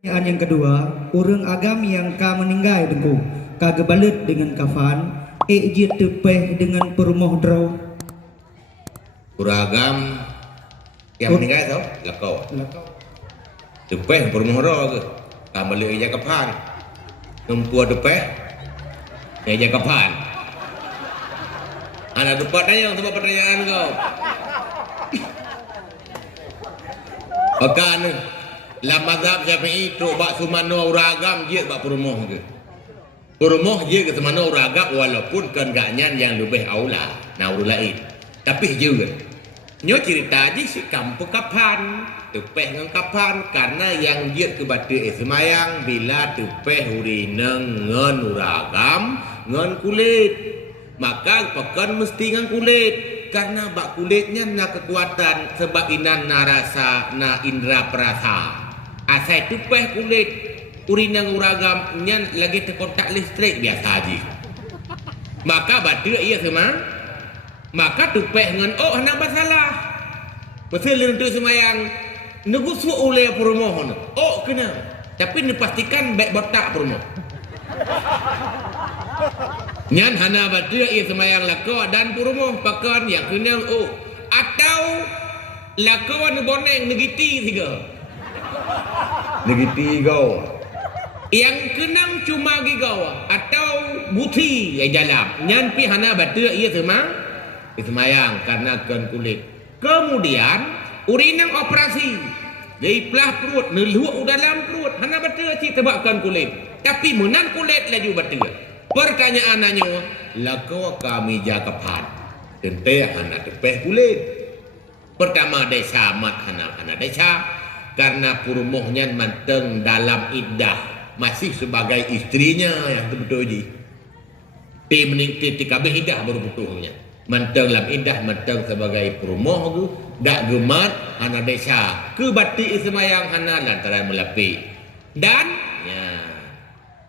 Pertanyaan yang kedua, orang agam yang ka meninggal dengku, ka gebalut dengan kafan, je tepeh dengan perumoh draw. Uragam yang meninggal tau, lakau. Tepeh perumoh draw ke, kambali aja kapan, tumpu tepeh, aja kapan. Anak dapat tanya sebab pertanyaan kau. Akan la mazhab Syafi'i tu bak sumano uragam je bak perumoh ke. Perumoh je ke semana uragam walaupun kan gaknyan yang lebih aula naurul lain. Tapi juga nyo cerita je si kampung kapan, tepeh dengan kapan karena yang dia ke batu semayang bila tepeh urineng ngan uragam ngan kulit. Maka pekan mesti ngan kulit. Karena bak kulitnya na kekuatan sebab inan na rasa na indra perasa. Asai tupeh kulit urinang uragam nyan lagi terkontak listrik biasa haji. Maka batu ia semang. Maka tupeh ngan oh hendak masalah. Betul untuk semayang negusu oleh perumohon. Oh kena. Tapi dipastikan baik botak perumoh. Nyan hana batu ia semayang lakau dan perumoh pakan yang kena oh atau lakau nu boneng negiti tiga. Negiti kau. Yang kenang cuma gigau atau buti yang jalan. Nyan pi hana batu ia semayang karena kan kulit. Kemudian urinang operasi. Dipelah perut, neluak dalam perut. Hana batu cik sebabkan kulit. Tapi menan kulit laju batu. Pertanyaannya, lakau kami jaga pan. Tentu hana tepeh kulit. Pertama desa mat hana desa karena perumohnya manteng dalam iddah masih sebagai istrinya yang betul ji. Ti meningti kabeh iddah baru betuhnya. Manteng dalam iddah manteng sebagai perumoh tu dak gemat hana desa ke bati semayang hana lantaran melapi. Dan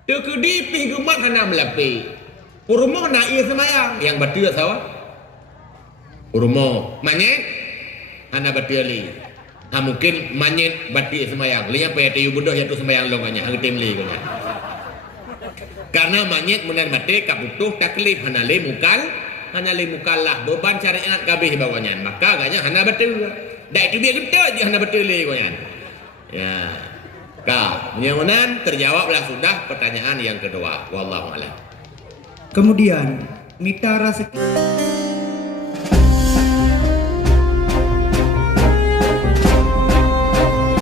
tekedi pi gemat hana melapi. Perumoh na ia semayang yang bati sawa. Perumoh manyet hana bati ali. Mungkin manyet bati semayang. Lihat payah tayu bodoh yang tu semayang longanya. Hari temli kau karena manyet menan bati kabutuh taklif hana le mukal. Hana le mukal lah. Beban syariat kabeh bawanya. Maka agaknya hana bati. Dah itu biar kita je hana bati le kau ya. Kau mudah-mudahan terjawablah sudah pertanyaan yang kedua. Wallahu a'lam. Kemudian, Mita Rasiki